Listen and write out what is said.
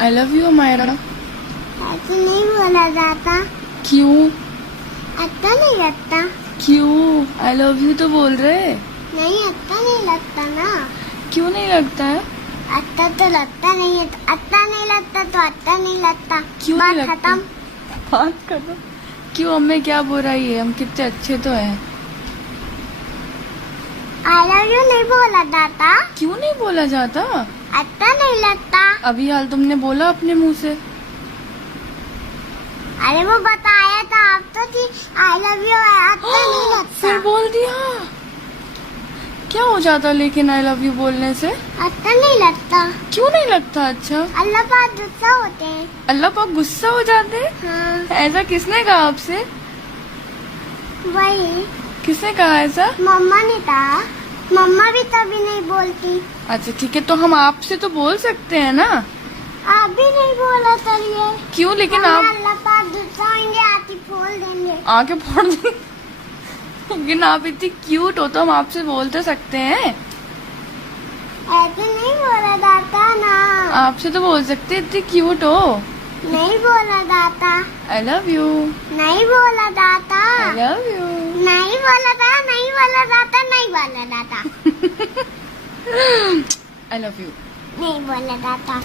I love you Myra. ऐसे नहीं बोला जाता। क्यों? अच्छा नहीं लगता। क्यों? आई लव यू तो बोल रहे। नहीं अच्छा नहीं लगता ना। क्यों नहीं लगता है? अच्छा तो लगता नहीं है। अच्छा नहीं लगता तो अच्छा नहीं लगता। क्यों बात नहीं लगता? खत्म। बात करो। क्यों? हमें क्या बुराई है? हम कितने अच्छे तो हैं। आई लव यू नहीं बोला जाता। क्यों नहीं बोला जाता? अच्छा नहीं लगता। अभी हाल तुमने बोला अपने मुंह से। अरे वो बताया था आप तो कि आई लव यू अच्छा नहीं लगता। फिर बोल दिया। क्या हो जाता लेकिन आई लव यू बोलने से? अच्छा नहीं लगता। क्यों नहीं लगता अच्छा? अल्लाह पाक गुस्सा होते हैं। अल्लाह पाक गुस्सा हो जाते हैं? हाँ ऐसा किसने कहा आपसे? वही किसने कहा ऐसा? मम्मा ने कहा। मम्मा भी तभी नहीं बोलती। अच्छा ठीक है, तो हम आपसे तो बोल सकते हैं ना। आप भी नहीं बोला चलिए। क्यों? लेकिन हमें आप अल्लाह पाक गुस्सा होंगे आती फोड़ देंगे। आके फोड़ देंगे। लेकिन आप इतनी क्यूट हो तो हम आपसे बोल तो सकते हैं। ऐसे नहीं बोला जाता ना। आपसे तो बोल सकते हैं, इतनी क्यूट हो। नहीं बोला जाता। I love you. नहीं बोला जाता। I love you. नहीं बोला था। नहीं बोला जाता। नहीं बोला जाता। I love you. नहीं बोला जाता।